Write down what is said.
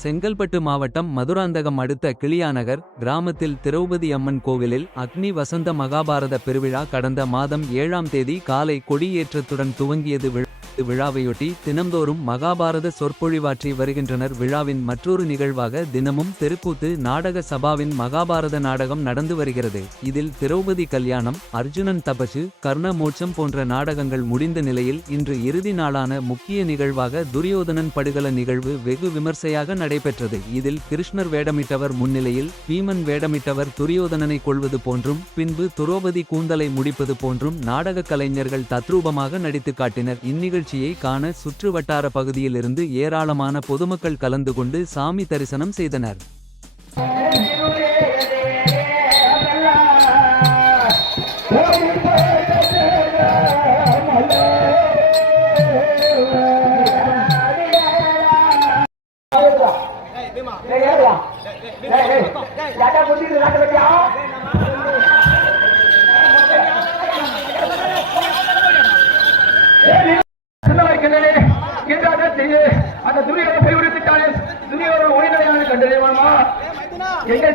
செங்கல்பட்டு மாவட்டம் மதுராந்தகம் அடுத்த கிளியாநகர் கிராமத்தில் திரௌபதி அம்மன் கோவிலில் அக்னி வசந்த மகாபாரத பெருவிழா கடந்த மாதம் 7ஆம் தேதி காலை கொடியேற்றத்துடன் துவங்கியது. விழாவையொட்டி தினம்தோறும் மகாபாரத சொற்பொழிவாற்றி வருகின்றனர். விழாவின் மற்றொரு நிகழ்வாக தினமும் தெருக்கூத்து நாடக சபாவின் மகாபாரத நாடகம் நடந்து வருகிறது. இதில் திரௌபதி கல்யாணம், அர்ஜுனன் தபசு, கர்ண மோட்சம் போன்ற நாடகங்கள் முடிந்த நிலையில் இன்று இறுதி நாளான முக்கிய நிகழ்வாக துரியோதனன் படுகல நிகழ்வு வெகு விமர்சையாக நடைபெற்றது. இதில் கிருஷ்ணர் வேடமிட்டவர் முன்னிலையில் பீமன் வேடமிட்டவர் துரியோதனனை கொள்வது போன்றும் பின்பு துரோபதி கூந்தலை முடிப்பது போன்றும் நாடக கலைஞர்கள் தத்ரூபமாக நடித்து காட்டினர். இந்நிகழ்ச்சியை காண சுற்று வட்டார பகுதியிலிருந்து ஏராளமான பொதுமக்கள் கலந்து கொண்டு சாமி தரிசனம் செய்தனர். அந்த துரியோட பரிவர்த்தித்தானே துரியோட ஒளிநிலையான கண்டறிவாமா எங்க